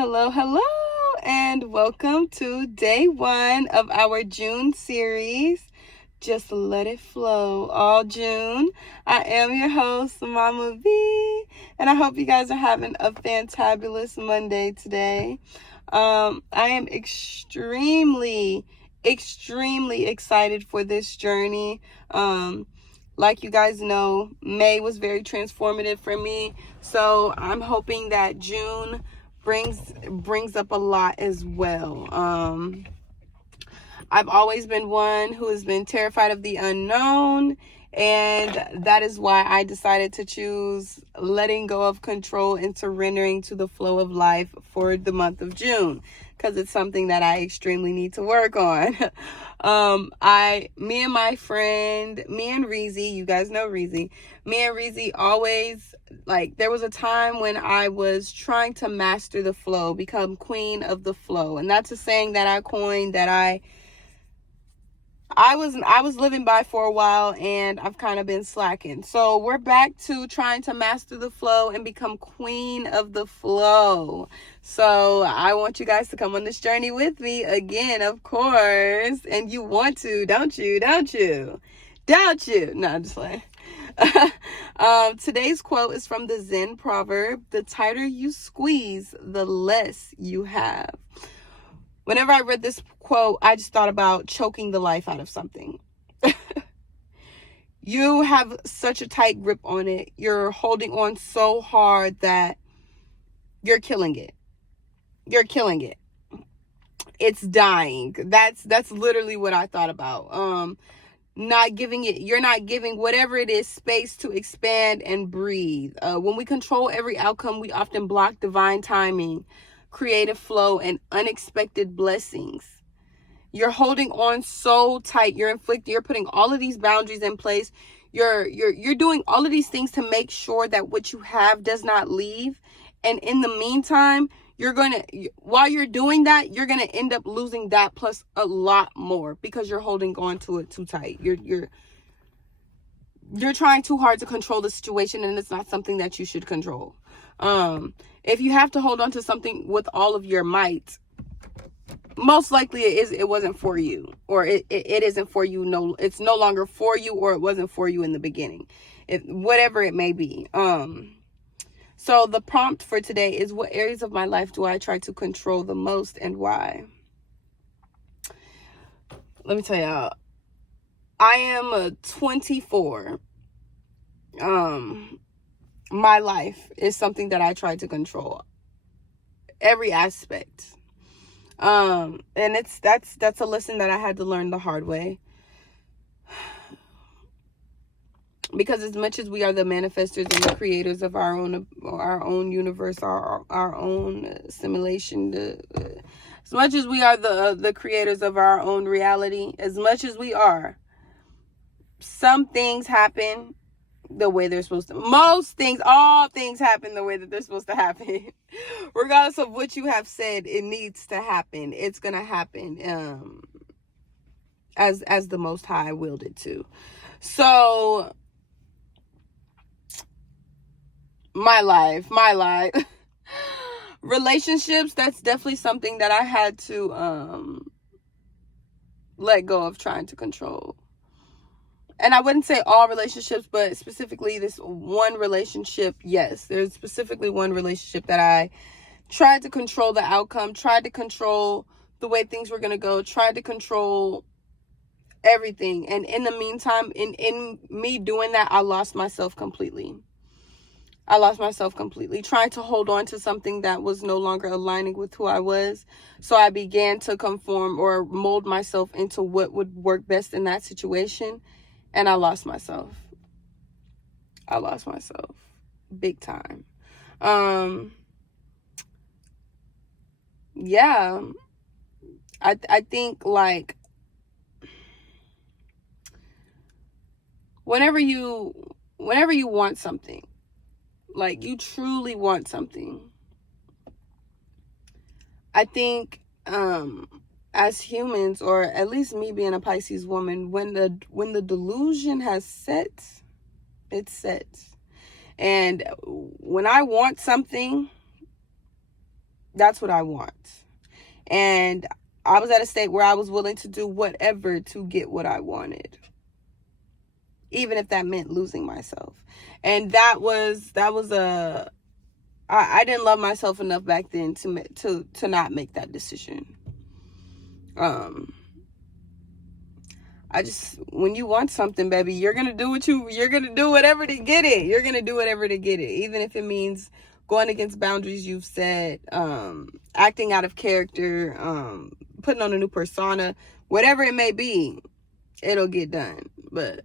Hello, hello, and welcome to day one of our June series. Just let it flow all June. I am your host, Mama V, and I hope you guys are having a fantabulous Monday today. I am extremely excited for this journey. Like you guys know, May was very transformative for me, so I'm hoping that June brings up a lot as well. I've always been one who has been terrified of the unknown, and that is why I decided to choose letting go of control and surrendering to the flow of life for the month of June, because it's something that I extremely need to work on. Me and my friend, me and Reezy, you guys know Reezy, me and Reezy always, there was a time when I was trying to master the flow, become queen of the flow. And that's a saying that I coined that I was living by for a while, and I've kind of been slacking. So we're back to trying to master the flow and become queen of the flow. So I want you guys to come on this journey with me again, of course. And you want to, don't you? Don't you? Don't you? No, I'm just playing. Today's quote is from the Zen Proverb: the tighter you squeeze, the less you have. Whenever I read this quote, I just thought about choking the life out of something. You have such a tight grip on it. You're holding on so hard that you're killing it. You're killing it. It's dying. That's literally what I thought about. You're not giving whatever it is space to expand and breathe. When we control every outcome, we often block divine timing, creative flow, and unexpected blessings. You're holding on so tight. You're putting all of these boundaries in place. You're doing all of these things to make sure that what you have does not leave. And in the meantime, while you're doing that, you're gonna end up losing that plus a lot more, because you're holding on to it too tight. You're trying too hard to control the situation, and it's not something that you should control. If you have to hold on to something with all of your might, most likely it wasn't for you, or it isn't for you. No, it's no longer for you, or it wasn't for you in the beginning. Whatever it may be. So the prompt for today is: what areas of my life do I try to control the most, and why? Let me tell y'all, I am 24. My life is something that I try to control, every aspect. And that's a lesson that I had to learn the hard way. Because as much as we are the manifestors and the creators of our own universe, our own simulation, as much as we are the creators of our own reality, as much as we are, some things happen the way they're supposed to. All things happen the way that they're supposed to happen. Regardless of what you have said, it needs to happen. It's gonna happen as the Most High willed it to. So my life relationships, that's definitely something that I had to let go of trying to control. And I wouldn't say all relationships, but specifically this one relationship, yes. There's specifically one relationship that I tried to control the outcome, tried to control the way things were going to go, tried to control everything. And in the meantime, in me doing that, I lost myself completely. Trying to hold on to something that was no longer aligning with who I was. So I began to conform or mold myself into what would work best in that situation. And I lost myself. Big time. Yeah. I think, whenever you want something, you truly want something, I think, as humans, or at least me being a Pisces woman, when the delusion has set, it sets. And when I want something, That's what I want. And I was at a state where I was willing to do whatever to get what I wanted, even if that meant losing myself. And that was a I didn't love myself enough back then to not make that decision. I just, when you want something, baby, you're gonna do whatever to get it. You're gonna do whatever to get it, even if it means going against boundaries you've set, acting out of character, putting on a new persona, whatever it may be, it'll get done. But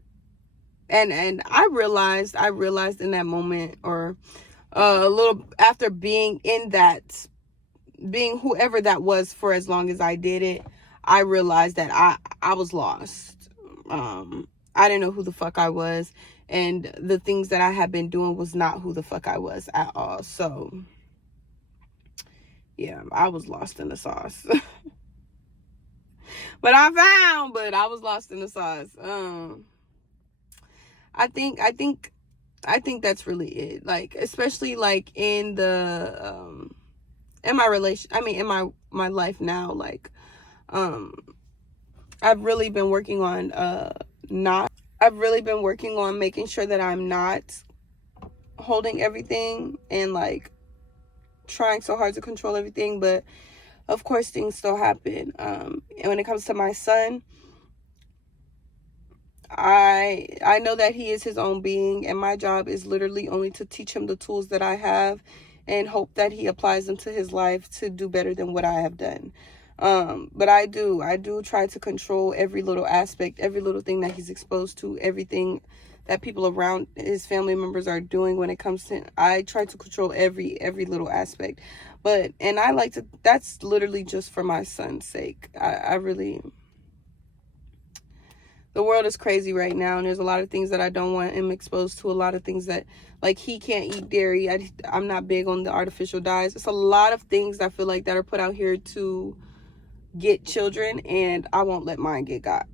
and I realized in that moment, or a little after being in that, being whoever that was for as long as I did it, I realized that I was lost. I didn't know who the fuck I was, and the things that I had been doing was not who the fuck I was at all. So yeah, I was lost in the sauce. But I was lost in the sauce. I think that's really it. Like, especially like in the in my relation, I mean in my life now, like I've really been working on making sure that I'm not holding everything and like trying so hard to control everything. But of course things still happen. And when it comes to my son, I know that he is his own being, and my job is literally only to teach him the tools that I have and hope that he applies them to his life to do better than what I have done. But I do try to control every little aspect, every little thing that he's exposed to, everything that people around his family members are doing when it comes to, I try to control every little aspect. And I like to, that's literally just for my son's sake. I really, the world is crazy right now, and there's a lot of things that I don't want him exposed to, a lot of things that, like, he can't eat dairy. I'm not big on the artificial dyes. It's a lot of things I feel like that are put out here to get children, and I won't let mine get got.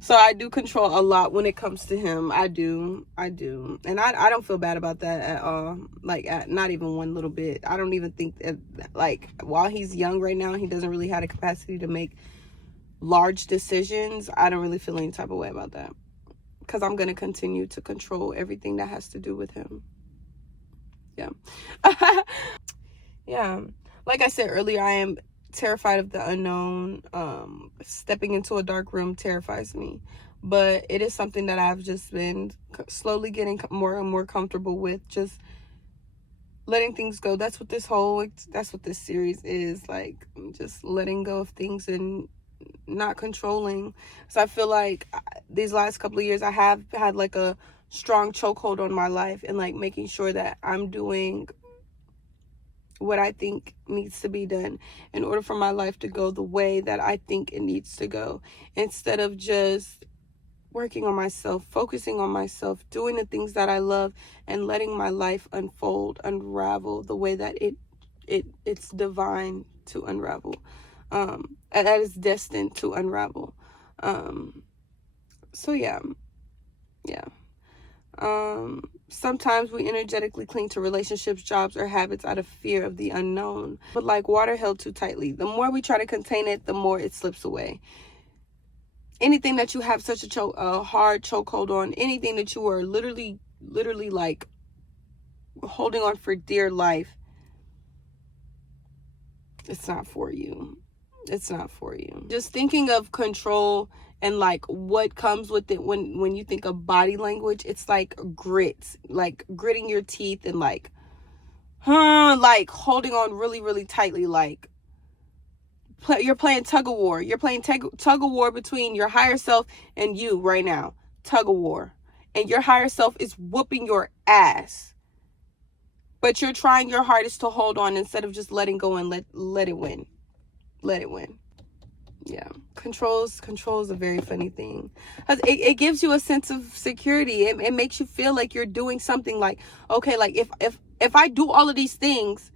So I do control a lot when it comes to him. I do. And I don't feel bad about that at all. Like, not even one little bit. I don't even think that, like, while he's young right now, he doesn't really have the capacity to make large decisions. I don't really feel any type of way about that, because I'm going to continue to control everything that has to do with him. Yeah. Yeah. Like I said earlier, I am terrified of the unknown. Stepping into a dark room terrifies me, but it is something that I've just been slowly getting more and more comfortable with, just letting things go. That's what this series is, like, just letting go of things and not controlling. So I feel like these last couple of years I have had like a strong chokehold on my life, and like making sure that I'm doing what I think needs to be done in order for my life to go the way that I think it needs to go, instead of just working on myself, focusing on myself, doing the things that I love, and letting my life unravel the way that it's divine to unravel, that is destined to unravel. So yeah. Sometimes we energetically cling to relationships, jobs, or habits out of fear of the unknown. But like water held too tightly, the more we try to contain it, the more it slips away. Anything that you have such a hard chokehold on, anything that you are literally like holding on for dear life, it's not for you. It's not for you. Just thinking of control and like what comes with it when you think of body language, it's like like gritting your teeth and like holding on really, really tightly. Like you're playing tug of war. You're playing tug of war between your higher self and you right now. Tug of war. And your higher self is whooping your ass. But you're trying your hardest to hold on instead of just letting go and let it win. Let it win. Yeah. Control is a very funny thing. It gives you a sense of security. It makes you feel like you're doing something, like, okay, like if I do all of these things,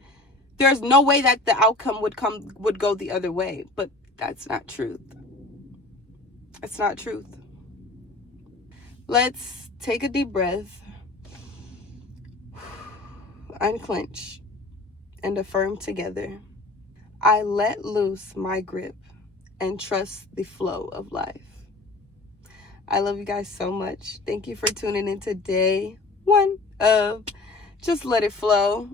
there's no way that the outcome would go the other way. But that's not truth. It's not truth. Let's take a deep breath. Unclench. and affirm together. I let loose my grip and trust the flow of life. I love you guys so much. Thank you for tuning in to day 1 of Just Let It Flow.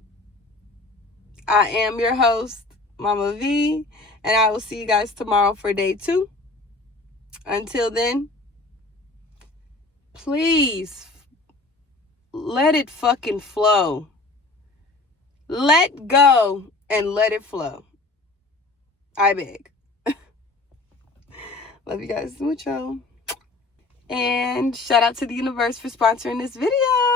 I am your host, Mama V, and I will see you guys tomorrow for day 2. Until then, please let it fucking flow. Let go and let it flow. I beg. Love you guys mucho. And shout out to the universe for sponsoring this video.